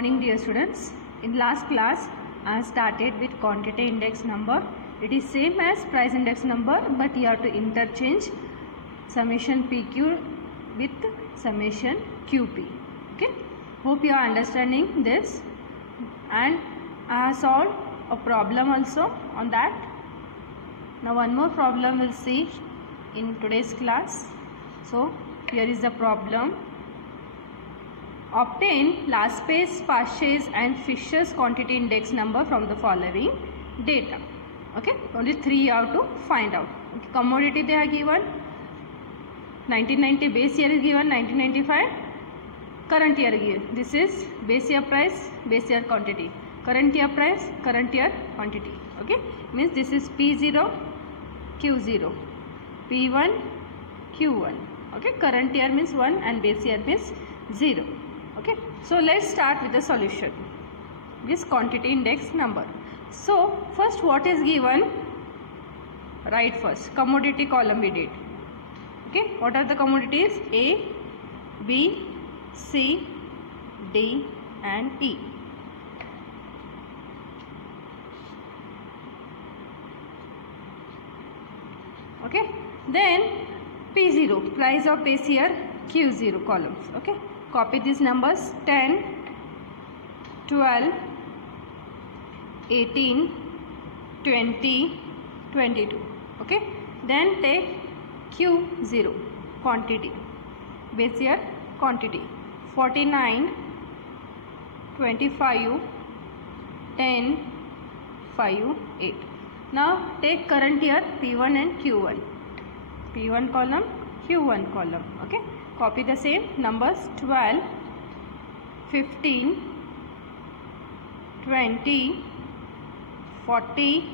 Morning dear students. In last class I started with quantity index number. It is same as price index number, but you have to interchange summation PQ with summation QP. Okay, hope you are understanding this, and I have solved a problem also on that. Now one more problem we'll see in today's class. So here is the problem. Obtain last pay's, purchase and Fisher's quantity index number from the following data. Okay, only three you have to find out. Okay, commodity they are given, 1990 base year is given, 1995 current year given. This is base year price, base year quantity, current year price, current year quantity. Okay, means this is P0, Q0, P1, Q1. Okay, current year means 1 and base year means 0. Okay, so let's start with the solution. This quantity index number. So first what is given, write first. Commodity column we did. Okay, what are the commodities? A, B, C, D and E. Okay, then P0, price of base year, Q0 columns. Okay, copy these numbers 10, 12, 18, 20, 22. Okay, then take Q0 quantity, base year quantity 49, 25, 10, 5, 8. Now take current year P1 and Q1. P1 column, Q1 column. Okay, copy the same numbers 12, 15, 20, 40,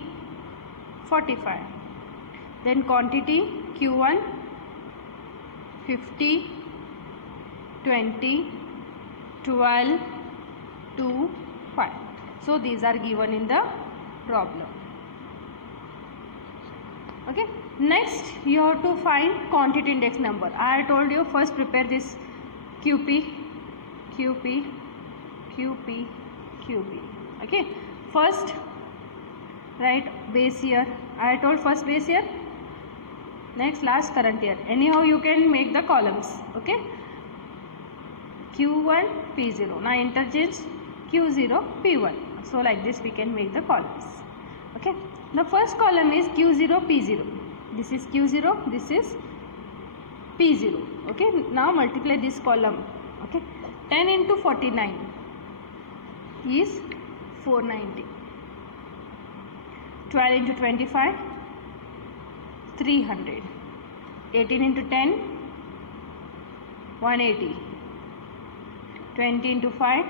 45. Then quantity Q1 50, 20, 12, 2, 5. So these are given in the problem. Okay, next you have to find quantity index number. I told you first prepare this QP, QP, QP, QP. Okay, first write base year. I told first base year, next last current year. Anyhow you can make the columns. Okay, Q1 P0. Now interchange Q0 P1. So like this we can make the columns. Okay, the first column is Q0 P0. This is Q0, this is P0. Okay, now multiply this column. Okay, 10 into 49 is 490. 12 into 25, 300. 18 into 10, 180. 20 into 5,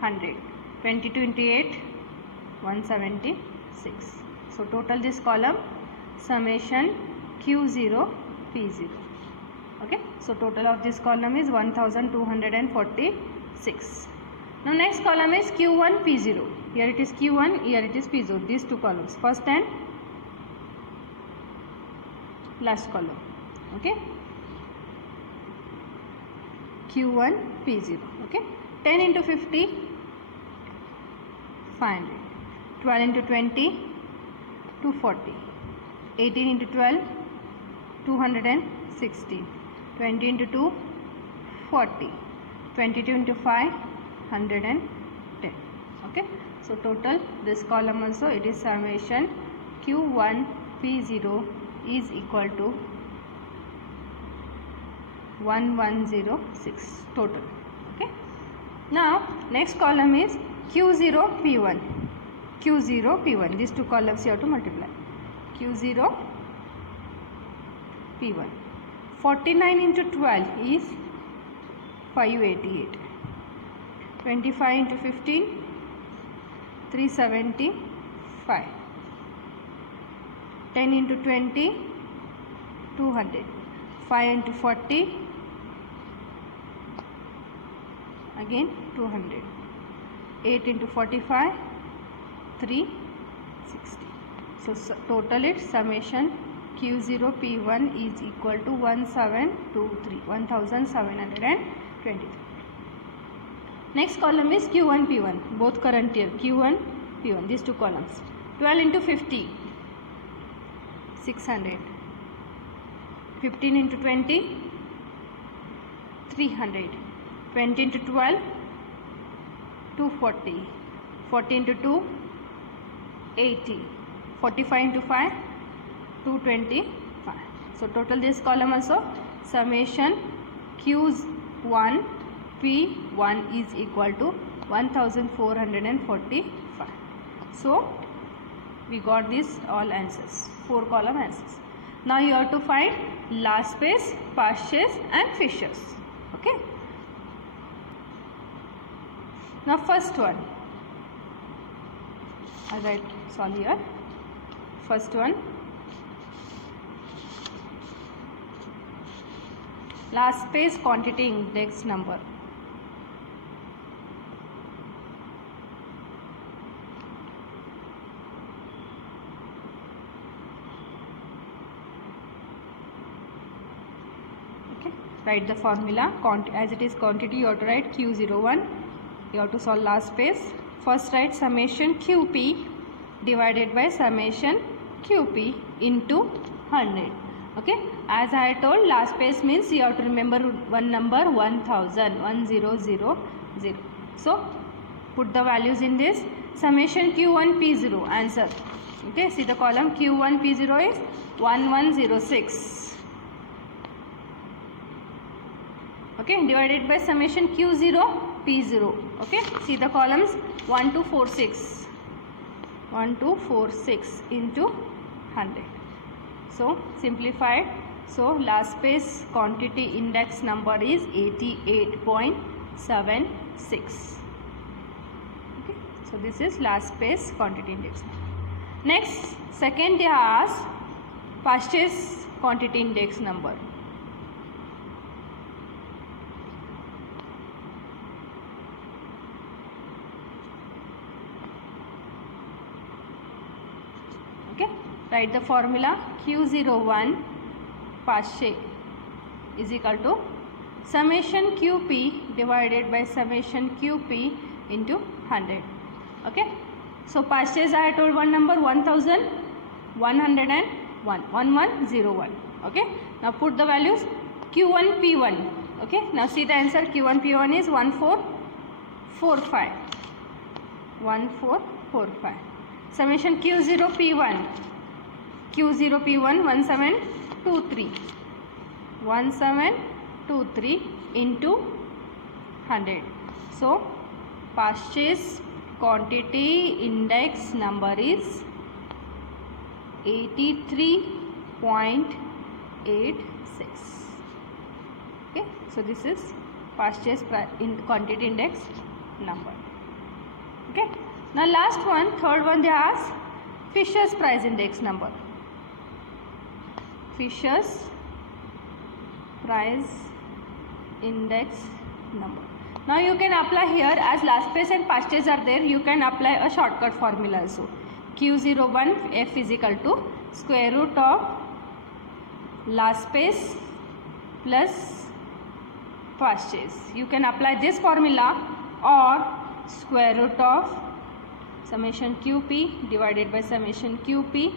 100. 22 into 8, 176. So total this column summation Q0 P0. Okay, so total of this column is 1246. Now next column is Q1 P0. Here it is Q1, here it is P0. These two columns, first and last column. Okay, Q1 P0. Okay, 10 into 50, 500. 12 into 20, 240. 18 into 12, 216. 20 into 2, 40. 22 into 5, 110. Okay, so total this column also, it is summation Q1 P0 is equal to 1106 total. Okay, now next column is Q0 P1. Q0 P1. These two columns you have to multiply. Q0 P1. 49 into 12 is 588. 25 into 15, 375. 10 into 20, 200. 5 into 40, again 200. 8 into 45, 360. So total it summation Q0 P1 is equal to 1723, 1723. Next column is Q1 P1, both current year, Q1 P1, these two columns. 12 into 50, 600. 15 into 20, 300. 20 into 12, 240. 40 into 2, 80. 45 into 5, 225. So total this column also, summation Q1 P1 is equal to 1445. So we got these all answers, 4 column answers. Now you have to find last space, Paasches and Fishers. Okay. Now first one, I write solve here. First one, last space quantity index number. Okay, write the formula. As it is quantity, you have to write Q01. You have to solve last space. First write summation QP divided by summation QP into 100. Okay, as I told, last space means you have to remember one number 1000, 1000. So put the values in this. Summation Q1 P0 answer. Okay, see the column Q1 P0 is 1106. Okay, divided by summation Q0 P0. Okay, see the columns 1246. 1246 into 100. So simplified. So last space quantity index number is 88.76. Okay, so this is last space quantity index. Next, second they ask Paasches quantity index number. Okay, write the formula Q01 Paasche is equal to summation QP divided by summation QP into 100. Okay, so Paasches I told one number 1101, 1101. Okay, now put the values Q1 P1. Okay, now see the answer. Q1 P1 is 1445. 1445. Summation Q0 P1. Q0 P1 1723. 1723 into 100. So Paasches quantity index number is 83.86. Okay, so this is Paasches quantity index number. Okay, now last one, third one they ask Fishers price index number. Fishers price index number. Now you can apply here, as last space and Paasches are there, you can apply a shortcut formula also. Q01 F is equal to square root of last space plus Paasches. You can apply this formula, or square root of summation QP divided by summation QP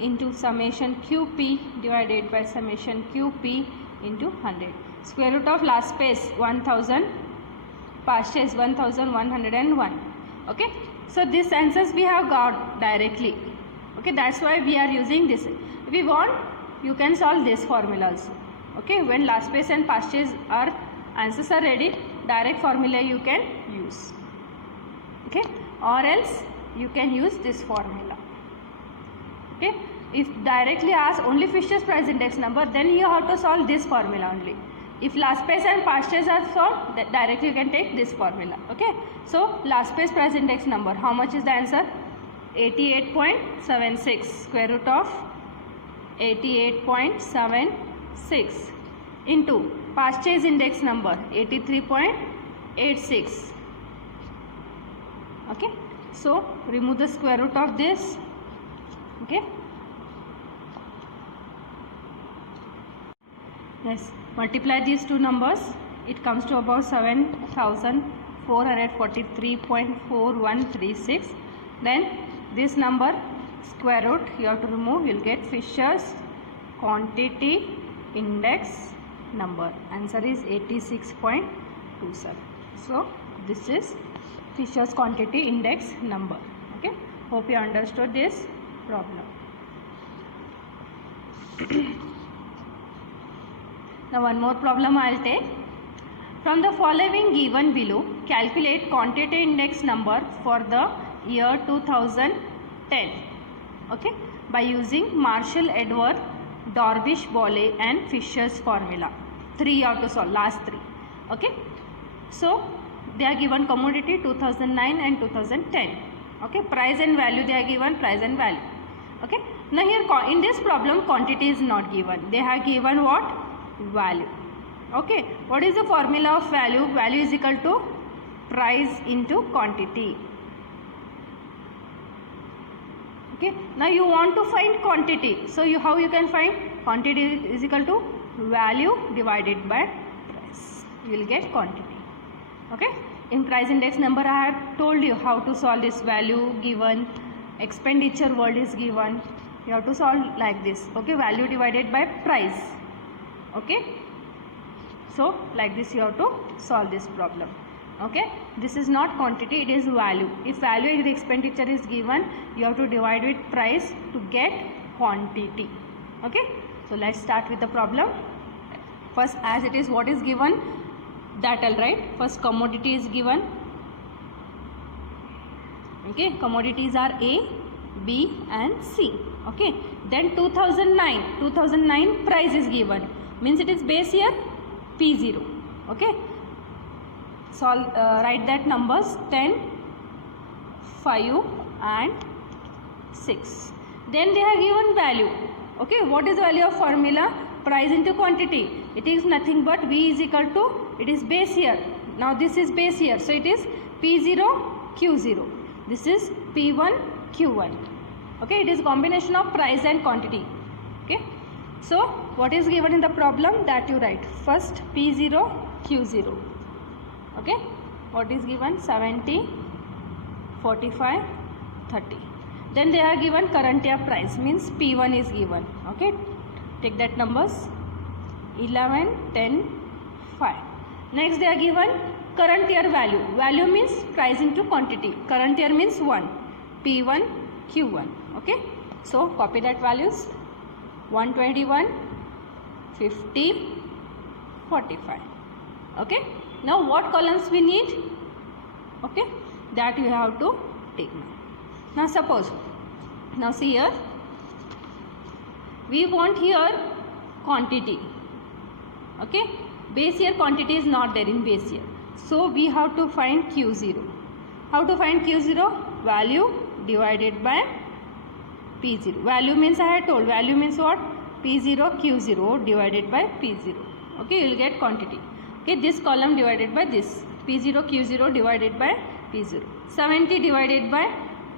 into summation QP divided by summation QP into 100. Square root of last space 1000, Paasches 1101. Okay, so these answers we have got directly. Okay, that's why we are using this. If we want, you can solve this formula also. Okay, when last space and Paasches are answers are ready, direct formula you can use. Okay, or else you can use this formula. Okay, if directly ask only Fishers price index number, then you have to solve this formula only. If last space and Paasches are solved, directly you can take this formula. Okay, so last space price index number, how much is the answer? 88.76. Square root of 88.76 into Paasches index number 83.86. Okay, so remove the square root of this. Okay, yes, multiply these two numbers, it comes to about 7500. 443.4136. Then this number square root you have to remove, you will get Fisher's quantity index number. Answer is 86.27. So this is Fisher's quantity index number. Okay, hope you understood this problem. Now one more problem I will take. From the following given below, calculate quantity index number for the year 2010. Okay, by using Marshall Edwards, Dorbish, Bolle and Fisher's formula. 3 you have to solve, last 3. Okay, so they are given commodity 2009 and 2010. Okay, price and value, they are given price and value. Okay, now here in this problem quantity is not given, they have given what? Value. Okay, what is the formula of value? Value is equal to price into quantity. Okay, now you want to find quantity, so how you can find? Quantity is equal to value divided by price, you will get quantity. Okay, in price index number I have told you how to solve this. Value given, expenditure word is given, you have to solve like this. Okay, value divided by price. Okay, so like this you have to solve this problem. Okay, this is not quantity, it is value. If value and expenditure is given, you have to divide with price to get quantity. Okay, so let's start with the problem. First, as it is, what is given, that I'll write. First, commodity is given. Okay, commodities are A, B and C. Okay, then 2009 price is given, means it is base year P0. Okay, so write that numbers 10, 5 and 6. Then they have given value. Okay, what is the value of formula? Price into quantity. It is nothing but V is equal to, it is base year. Now this is base year, so it is P0 Q0. This is P1 Q1. Okay, it is combination of price and quantity. Okay, so what is given in the problem, that you write. First P0 Q0. Okay, what is given? 70, 45, 30. Then they are given current year price, means P1 is given. Okay, take that numbers 11, 10, 5. Next they are given current year value. Value means price into quantity. Current year means 1. P1 Q1. Okay, so copy that values. 121, 50, 45. Okay, now what columns we need? Okay, that you have to take now. Now suppose, now see here, we want here quantity. Okay, base year quantity is not there in base year, so we have to find Q0. How to find Q0? Value divided by P0. Value means, I had told, value means what? P0 Q0 divided by P0. Okay, you will get quantity. Okay, this column divided by this, P0 Q0 divided by P0. 70 divided by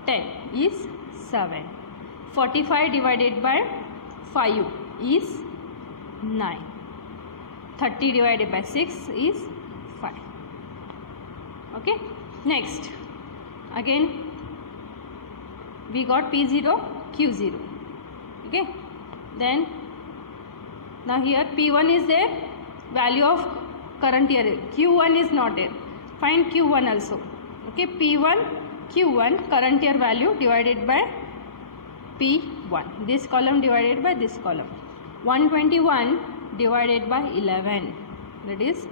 10 is 7. 45 divided by 5 is 9. 30 divided by 6 is 5. Okay, next again we got P0 Q0. Okay, then now here P1 is there, value of current year. Q1 is not there, find Q1 also. Okay, P1 Q1 current year value divided by P1, this column divided by this column. 121 divided by 11, that is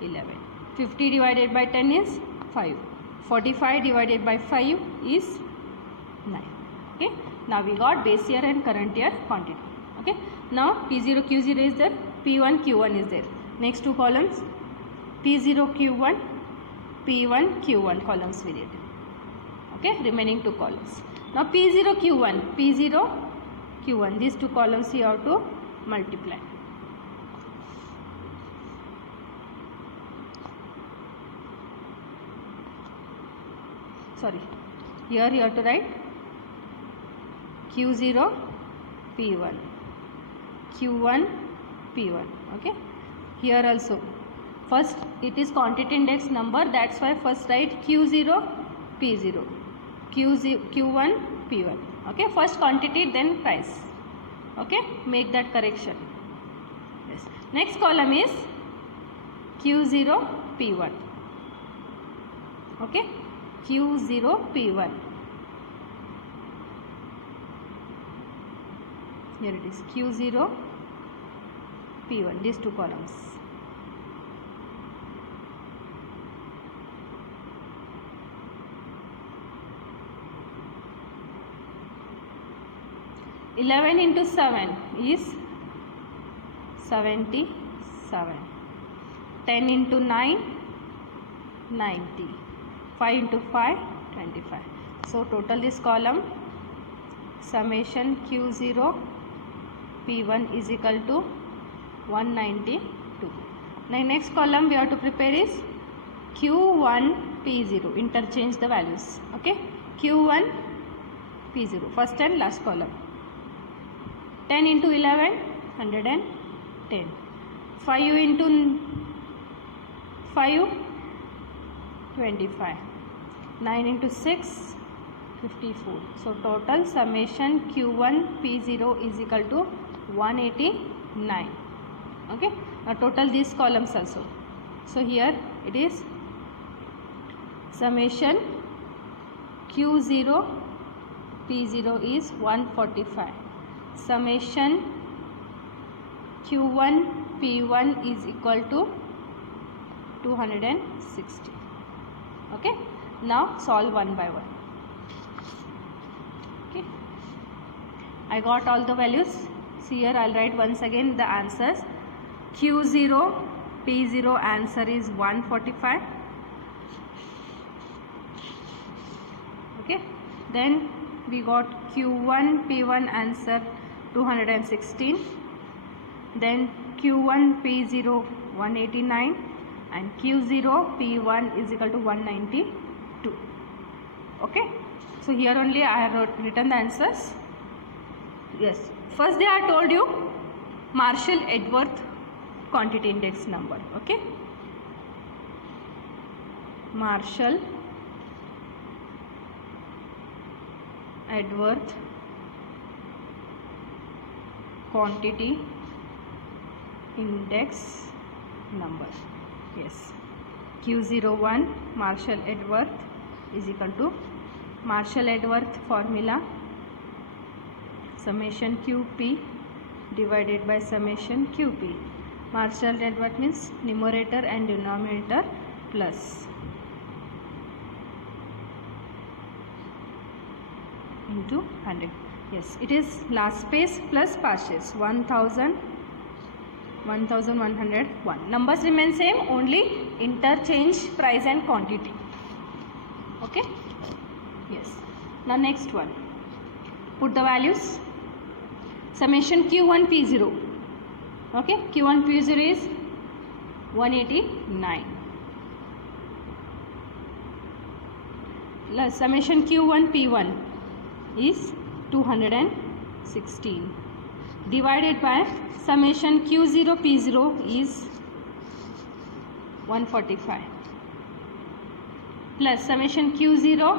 11. 50 divided by 10 is 5. 45 divided by 5 is 9. Okay, now we got base year and current year quantity. Okay, now P0 Q0 is there, P1 Q1 is there. Next two columns, P0 Q1, P1 Q1 columns we did. Okay, remaining two columns. Now P0 Q1, P0 Q1, these two columns you have to multiply. Sorry, here you have to write Q0 P1, Q1 P1. Okay, here also First it is quantity index number, that's why first write Q0 P0, Q1 P1. Okay, first quantity then price. Okay, make that correction. Yes. Next column is Q0 P1. Okay, Q0 P1. Here it is Q0 P1, these two columns. Eleven into 7 is 77. 10 into 9 90. 5 into 5 25. So total this column summation Q0 P1 is equal to 192. Now next column we have to prepare is Q1 P0. Interchange the values. Okay, Q1 P0, first and last column. 10 into 11 110. 5 into 5 25. 9 into 6 54. So total summation Q1 P0 is equal to 189. Okay, now total these columns also. So here it is summation Q0 P0 is 145. Summation Q1 P1 is equal to 260. Okay, now solve one by one. Okay, I got all the values. See here, I'll write once again the answers. Q0 P0 answer is 145. Okay, then we got Q1 P1 answer 216. Then Q1 P0 189 and Q0 P1 is equal to 192. Okay, so here only I have written the answers. Yes, first day I told you Marshall-Edworth quantity index number. Okay, Marshall-Edworth quantity index number. Yes, Q01 Marshall-Edworth is equal to Marshall-Edworth formula summation QP divided by summation QP. Marshall-Edworth means numerator and denominator plus into 100. Yes, it is last space plus passes 1101. Numbers remain same, only interchange price and quantity. Okay, yes. Now next one, put the values. Summation Q1 P0. Okay, Q1 P0 is 189 plus summation Q1 P1 is 216 divided by summation Q0 P0 is 145 plus summation Q0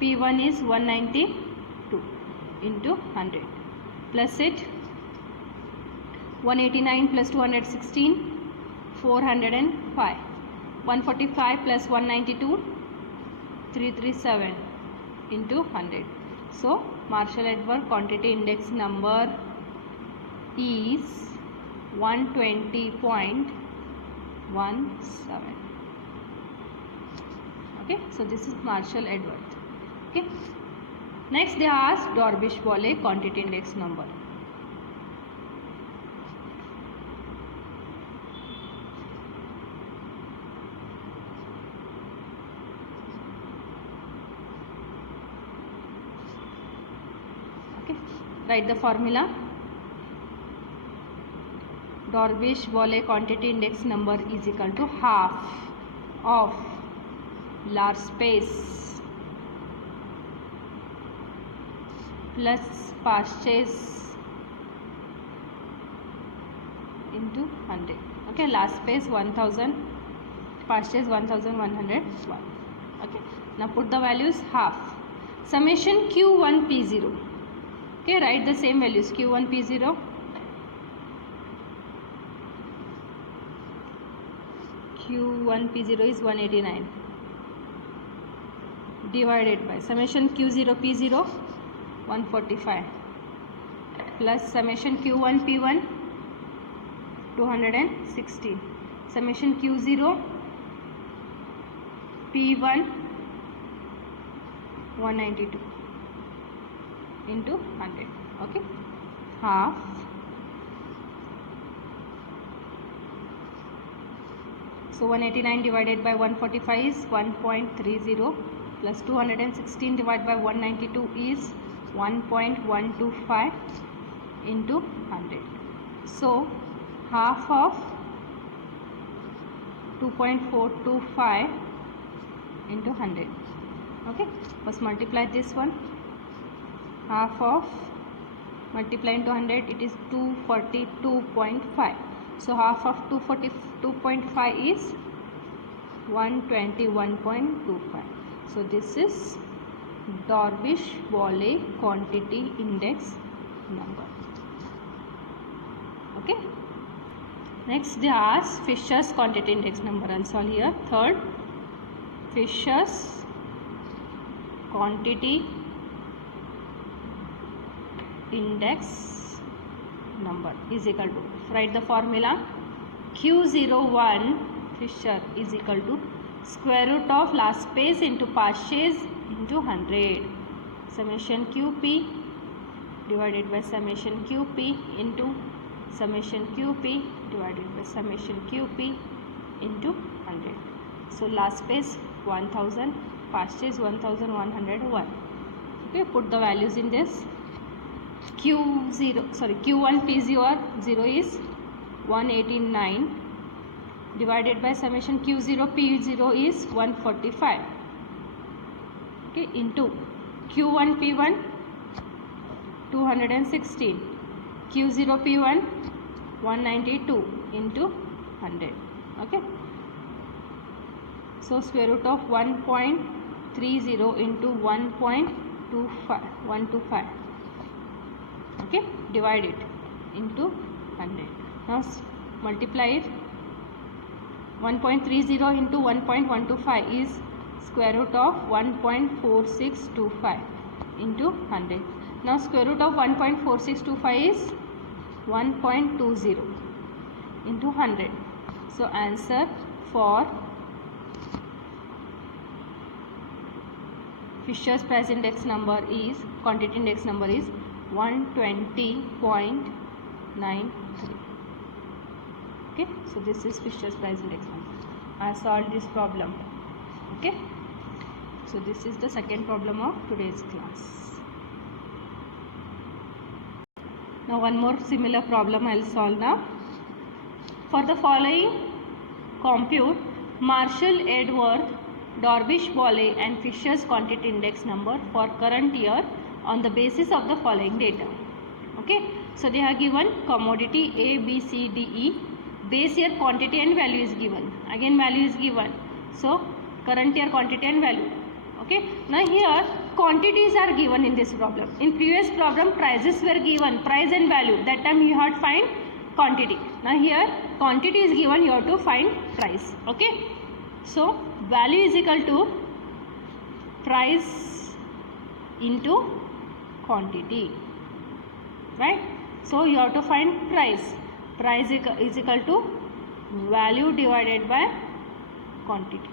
P1 is 192 into 100 plus it 189 plus 216 405 145 plus 192 337 into 100. So Marshall-Edworth quantity index number is 120.17. Okay, so this is Marshall-Edworth. Okay, next they asked Dorbish-Bolle quantity index number. Okay, write the formula. Dorbish-Bolle quantity index number is equal to half of large space plus purchase into 100. Okay, last space 1000, purchase 1101. Okay, now put the values half. Summation Q1 P0. Okay, write the same values. Q1 P0. Q1 P0 is 189 divided by summation Q0 P0 145 plus summation Q1 P1 216, summation Q0 P1 192 into 100. Okay, half so 189 divided by 145 is 1.30 plus 216 divided by 192 is 1.125 into 100. So half of 2.425 into 100. Okay, first multiply this one. Half of multiply into 100, it is 242.5. So half of 242.5 is 121.25. So this is Darvish-Boole quantity index number. Okay. Next they ask Fisher's quantity index number. I'll solve here. Third, Fisher's quantity index number is equal to, write the formula, Q01 Fisher is equal to square root of last space into purchase into 100, summation QP divided by summation QP into summation QP divided by summation QP into 100. So last space 1000, purchase 1101. Okay, put the values in this. Q1 P0 is 189 divided by summation Q0 P0 is 145. Okay, into Q1 P1 216, Q0 P1 192 into 100. Okay, so square root of 1.30 into 1.125. Okay, divide it into 100. Now multiply it. 1.30 into 1.125 is square root of 1.4625 into 100. Now square root of 1.4625 is 1.20 into 100. So answer for Fisher's price index number is, quantity index number is 120.93. Okay, so this is Fisher's price index number. I solved this problem. Okay, so this is the second problem of today's class. Now one more similar problem I will solve now. For the following, compute Marshall, Edworth, Darvish-Boole and Fisher's quantity index number for current year on the basis of the following data. Okay, so they have given commodity A, B, C, D, E. Base year quantity and value is given. Again value is given. So current year quantity and value. Okay, now here quantities are given in this problem. In previous problem prices were given, price and value. That time you had to find quantity. Now here quantity is given, you have to find price. Okay, so value is equal to price into quantity, right? So you have to find price. Price is equal to value divided by quantity.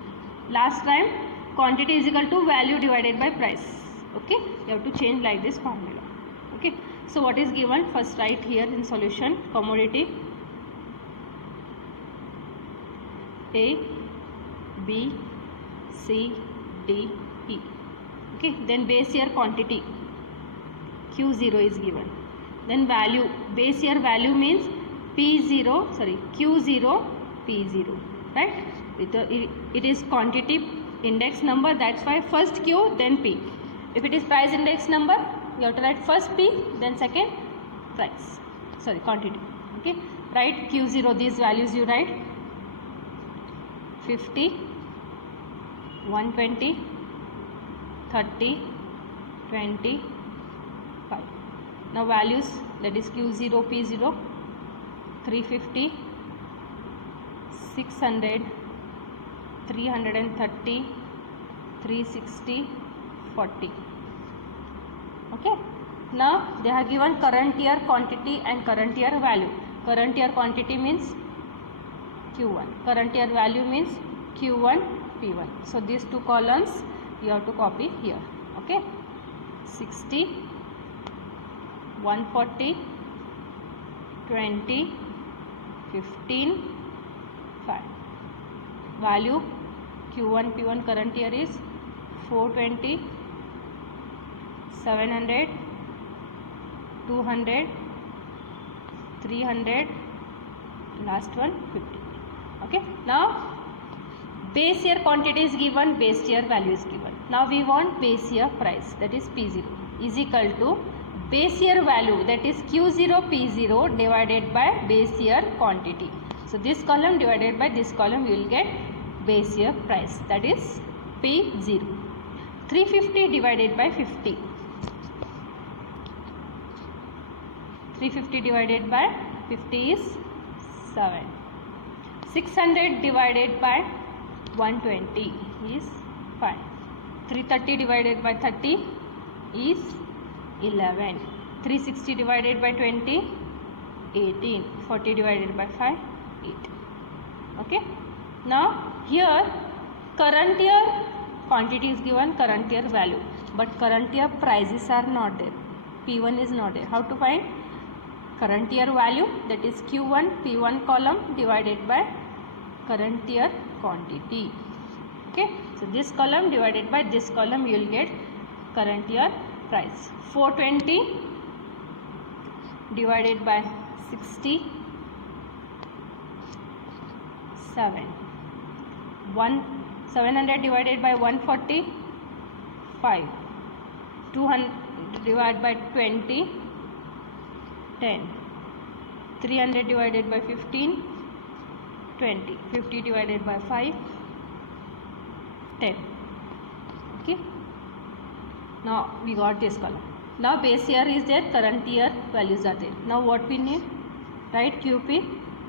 Last time quantity is equal to value divided by price. Okay, you have to change like this formula. Okay, so what is given? First write here in solution, commodity A, B, C, D, E. Okay, then base year quantity Q0 is given. Then value, base year value means Q0, P0, right? It is quantity index number, that's why first Q then P. If it is price index number, you have to write first P then second price, quantity. Okay, Write Q0, these values you write 50, 120, 30, 20, 5. Now values, that is Q0, P0, 350, 600, 330, 360, 40. Okay. Now they have given current year quantity and current year value. Current year quantity means Q1. Current year value means Q1, P1. So these two columns you have to copy here. Okay. 60, 140, 20, 15, 5. Value Q1, P1 current year is 420, 700, 200, 300, last one 50. Okay. Now base year quantity is given, base year value is given. Now we want base year price, that is P0 is equal to base year value, that is Q0 P0 divided by base year quantity. So this column divided by this column you will get base year price, that is P0. 350 divided by 50. 350 divided by 50 is 7. 600 divided by 120 is 5. 330 divided by 30 is 11. 360 divided by 20, 18. 40 divided by 5, 8. Okay. Now here current year quantity is given, current year value, but current year prices are not there. P1 is not there. How to find current year value? That is Q1 P1 column divided by current year quantity. Okay. So this column divided by this column you will get current year price. 420 divided by 60, 7. 700 divided by 140, 5. 200 divided by 20, 10. 300 divided by 15, 20. 50 divided by 5, 10. Okay. Now we got this column. Now base year is there, current year values are there. Now what we need? Write QP,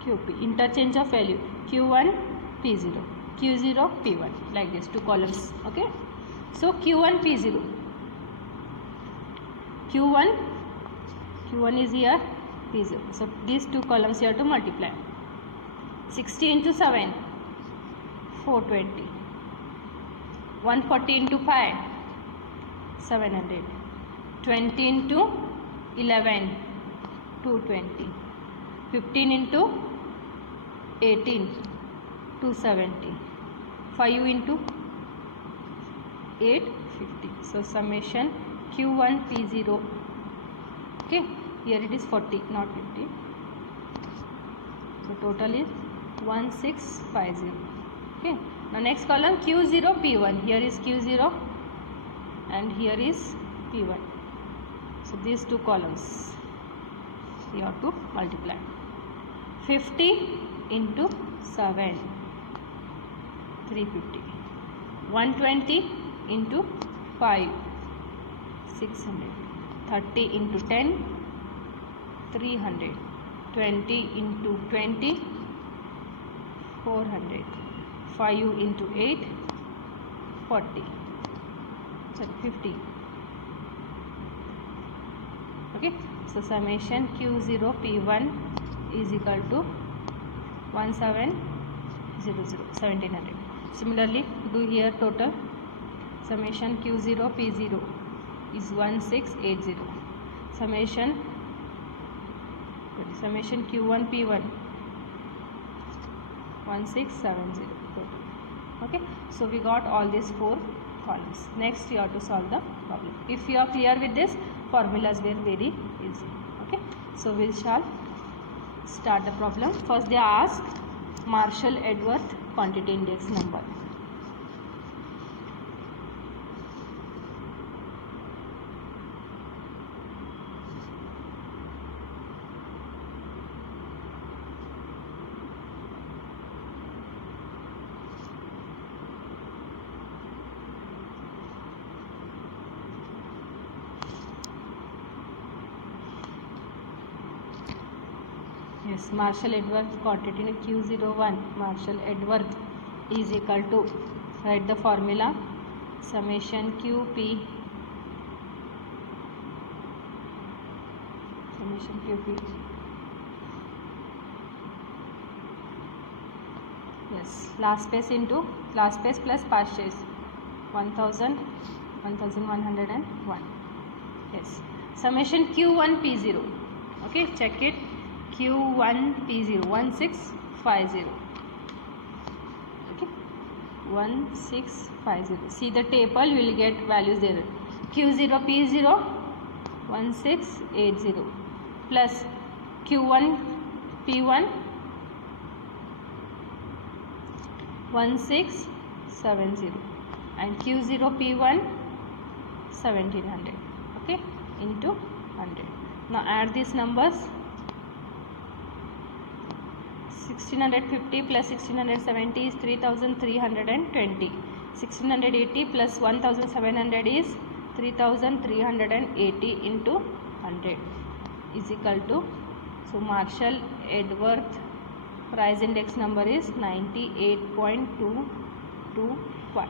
QP. Interchange of value. Q1, P0. Q0, P1. Like this, two columns. Okay. So Q1, P0. Q1 is here, P0. So these two columns you have to multiply. 60 into 7, 420. 140 into 5, 700. 20 into 11, 220. 15 into 18, 270. 5 into 8, 50. So summation Q1 P0. Okay, here it is 40, not 50. So total is 1650. Okay. Now next column Q0 P1. Here is Q0 and here is P1. So these two columns you have to multiply. 50 into 7, 350. 120 into 5, 600. 30 into 10, 300. 20 into 20, 400. 5 into 8, 40. Sorry, 50. Okay. So summation Q0 P1 is equal to 1700, 1700. Similarly, do here total. Summation Q0 P0 is 1680. Summation Q1 P1 1670 total. Okay. So we got all these four columns. Next you have to solve the problem. If you are clear with this, formulas were very easy. Okay. So we shall start the problem. First they ask Marshall Edworth quantity index number. Yes, Marshall-Edwards quantity Q01 Marshall-Edwards is equal to, write the formula, summation QP yes, last space into last space plus past space 1101. Yes, summation Q1 P0. Okay, check it. Q1 P0 1650. Okay, 1650. See the table, you will get values there. Q0 P0 1680 plus Q1 P1 1670 and Q0 P1 1700. Okay, into 100. Now add these numbers. 1650 plus 1670 is 3320. 1680 plus 1700 is 3380 into 100 is equal to, so Marshall-Edwards price index number is 98.225.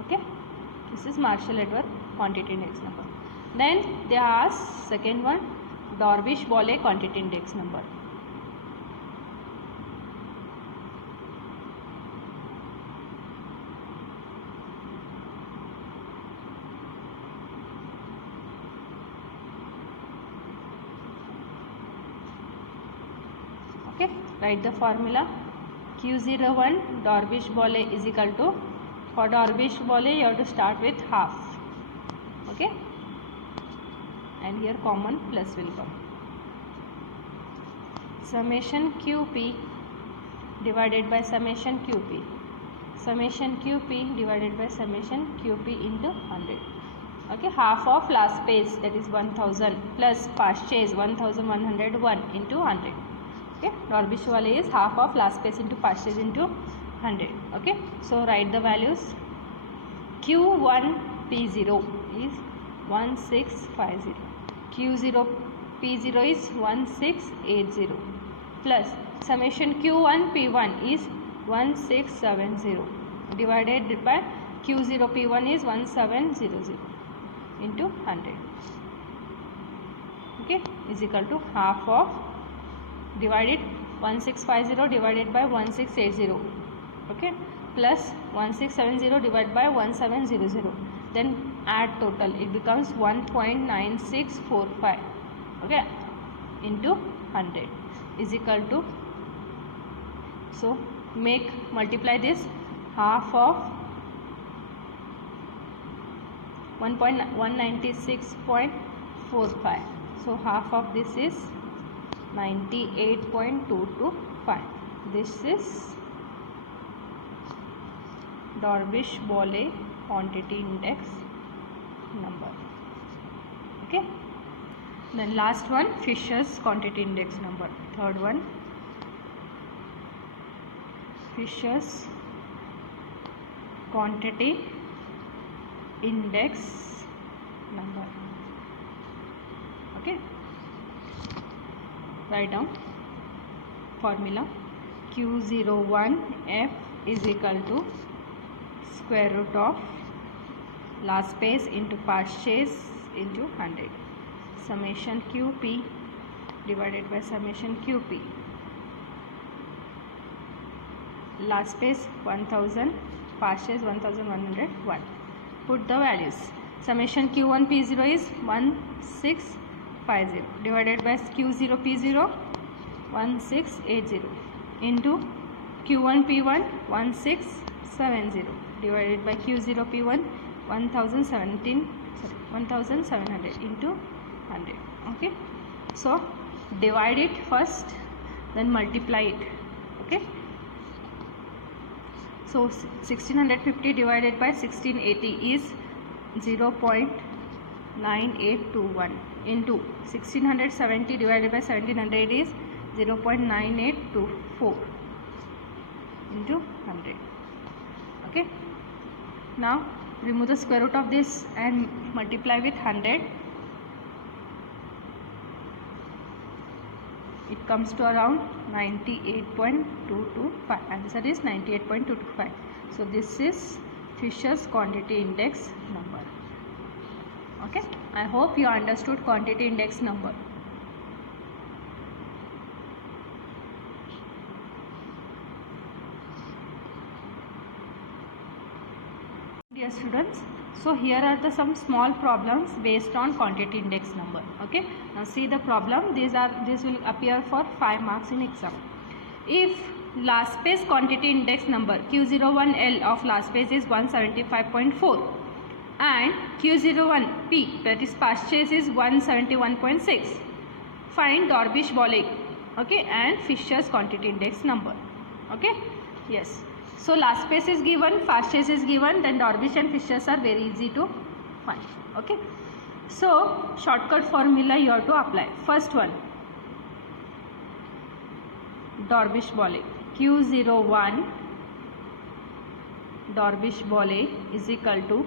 Okay, this is Marshall-Edwards quantity index number. Then they ask second one, Darvish-Boole quantity index number. Okay, write the formula. Q01 Darvish-Boole is equal to, for Darvish-Boole you have to start with half. Okay, and here common plus will come. Summation QP divided by summation QP. Summation QP divided by summation QP into 100. Okay, half of last space, that is 1000 plus purchase 1101 into 100. Okay, Darvish-Boole is half of last space into purchase into 100. Okay, so write the values. Q1 P0 is 1650. Q0 P0 is 1680 plus summation Q1 P1 is 1670 divided by Q0 P1 is 1700 into 100. Okay, is equal to half of, divided 1650 divided by 1680. Okay, plus 1670 divided by 1700. Then add total, it becomes 1.9645. Okay, into 100 is equal to, so multiply this, half of 196.45. so half of this is 98.225. this is Darvish-Boole quantity index number. Okay, then last one, Fisher's quantity index number. Third one, Fisher's quantity index number. Okay, write down formula. Q01F is equal to square root of last space into purchase into 100. Summation QP divided by summation QP. Last space 1000, purchase 1101. Put the values. Summation Q1 P0 is 1650 divided by Q0 P0 1680 into Q1 P1 1670 divided by Q0 P1 1700 into 100. Okay, so divide it first, then multiply it. Okay, so 1650 divided by 1680 is 0.9821 into 1670 divided by 1700 is 0.9824 into 100. Okay, now remove the square root of this and multiply with 100. it comes to around 98.225. Answer is 98.225. So this is Fisher's quantity index number. Okay, I hope you understood quantity index number. Dear students, so here are the some small problems based on quantity index number. Okay, now see the problem. This will appear for 5 marks in exam. If last phase quantity index number Q01L of last phase is 175.4 and Q01P, that is purchase, is 171.6, find Dorbish-Bollig, okay, and Fisher's quantity index number. Okay, yes. So last phase is given, fast chase is given, then Dorbish and Fisher's are very easy to find. Okay, so shortcut formula you have to apply. First one, Dorbish-Bollig, Q01 Dorbish-Bollig is equal to,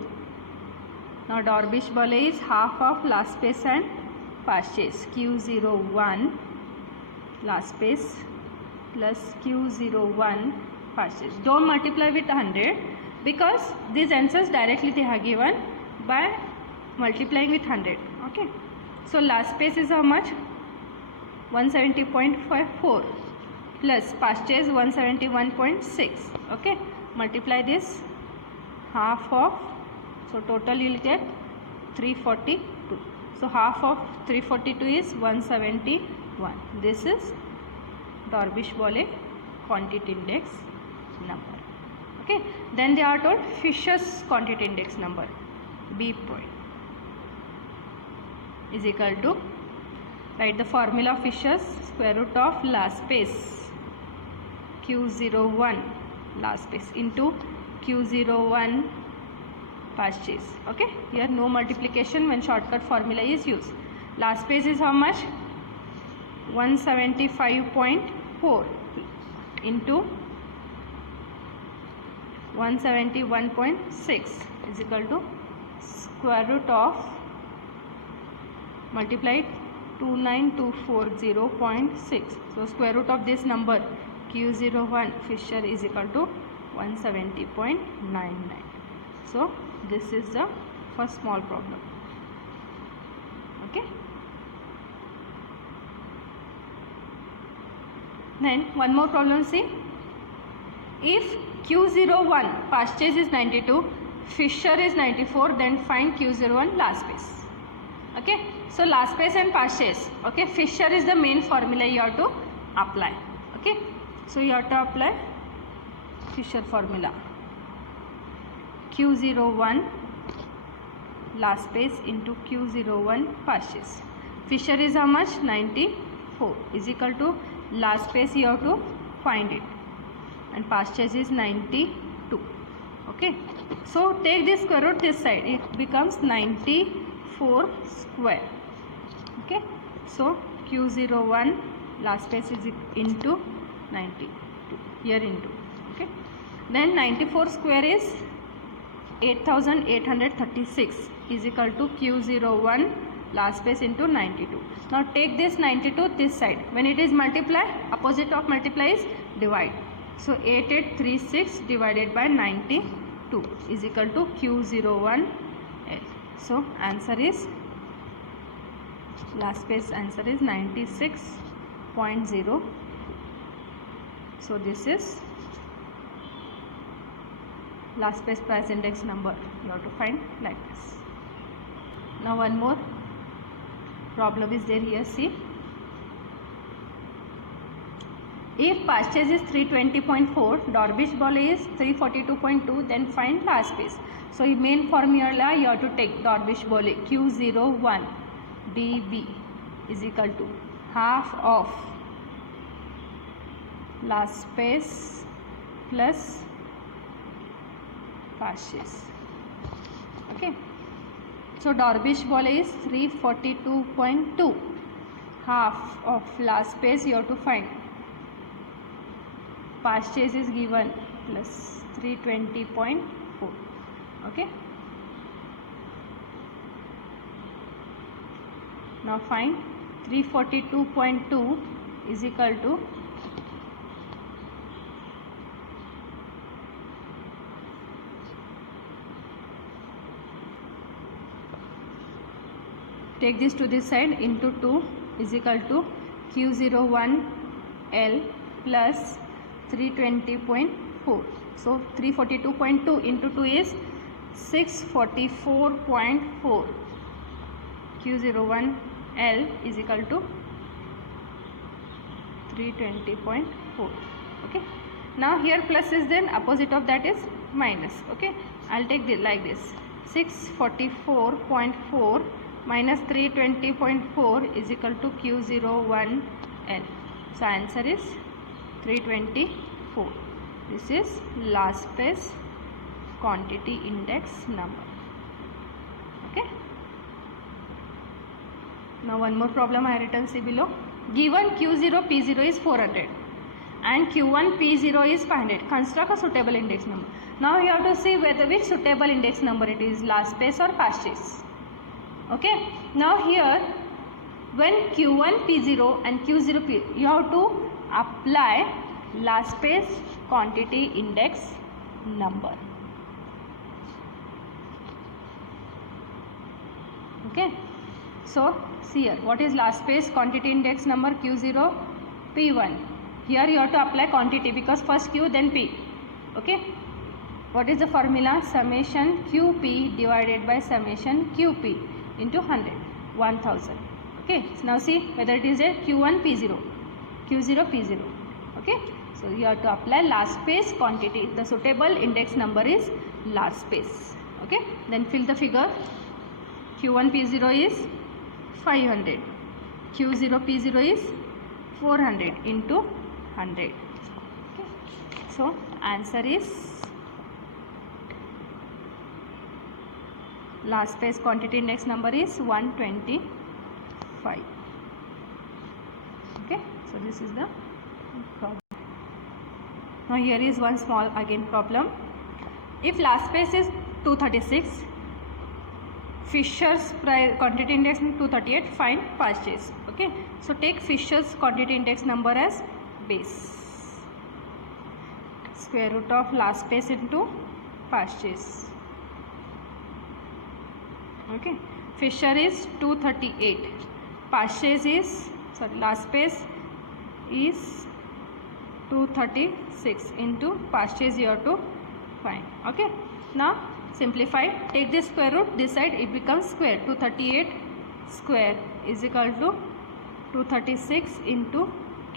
now Dorbish-Bollig is half of last phase and fast chase, Q01 last phase plus Q01 fast chase. Don't multiply with 100 because these answers directly they are given by multiplying with 100. Okay, so last phase is how much? 170.54 plus fast chase 171.6. okay, multiply this half of, so total you will get 342. So half of 342 is 171. This is Dorbish-Bollig quantity index number. Okay, then they are told Fisher's quantity index number, B point, is equal to, write the formula of Fisher's, square root of last phase Q01 last phase into Q01 fast chase. Okay, here no multiplication when shortcut formula is used. Last phase is how much? 175.4 into 171.6 is equal to square root of, multiply 29240.6. So square root of this number Q01 Fisher is equal to 170.99. So this is the first small problem. Okay, then one more problem. See, if Q01 fast chase is 92, Fisher is 94, then find Q01 last phase. Okay, so last phase and fast chase. Okay, Fisher is the main formula you have to apply. Okay, so you have to apply Fisher formula, Q01 last phase into Q01 fast chase. Fisher is how much? 94 is equal to last phase you have to find it, and fast chase is 92. Okay, so take this square root this side, it becomes 94 square. Okay, so Q01 last phase is into 92, here into. Okay, then 94 square is 8836 is equal to Q01 last phase into 92. Now take this 92 this side, when it is multiply, opposite of multiply is divide. So 8836 divided by 92 is equal to Q01L. So answer is, last phase answer is 96.0. So this is last phase price index number you have to find like this. Now one more problem is there here. See, if purchase is 320.4, Dorbish-Bollig is 342.2, then find last phase. So main formula you have to take Dorbish-Bollig, Q01 DB is equal to half of last phase plus fast chase. Okay, so Dorbish-Bollig is 342.2, half of last phase you have to find, fast chase is given plus 320.4. Okay, now find 342.2 is equal to take this to this side into 2 is equal to Q01 L plus 320.4. So 342.2 into 2 is 644.4. Q01 L is equal to 320.4. Okay. Now here plus is, then opposite of that is minus. Okay. I'll take this like this. 644.4 minus 320.4 is equal to Q01 L. So answer is 324. This is last phase quantity index number. Okay. Now one more problem I written, see below. Given Q0 P0 is 400 and Q1 P0 is 500. Construct a suitable index number. Now you have to see whether which suitable index number it is, last phase or fast phase. Okay. Now here when Q1 P0 and Q0 P, you have to apply last phase quantity index number. Okay. So see here, what is last phase quantity index number? Q0 P1. Here you have to apply quantity because first Q then P. Okay. What is the formula? Summation QP divided by summation QP into 100, 1000. Okay. So now see whether it is a Q1 P0, Q0 P0. Okay. So you have to apply last phase quantity. The suitable index number is last phase. Okay. Then fill the figure. Q1 P0 is 500. Q0 P0 is 400 into 100. Okay. So answer is last phase quantity index number is 125. Okay. So this is the problem. Now here is one small again problem. If last phase is 236, Fisher's quantity index is 238, find fast phase. Okay. So take Fisher's quantity index number as base. Square root of last phase into fast phase. Okay. Fisher is 238. Fast phase is, last phase is 236 into fast phase you have to find. Okay. Now simplify, take this square root, this side it becomes square. 238 square is equal to 236 into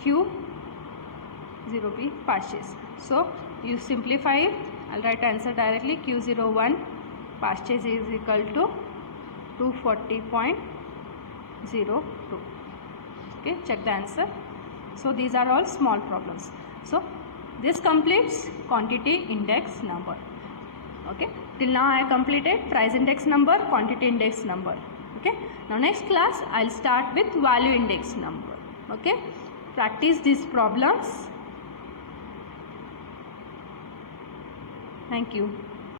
Q0P fast phase. So you simplify it, I'll write answer directly. Q01 fast phase is equal to 240.02. Okay, check the answer. So these are all small problems. So this completes quantity index number. Okay, till now I completed price index number, quantity index number. Okay, now next class I'll start with value index number. Okay, practice these problems. Thank you.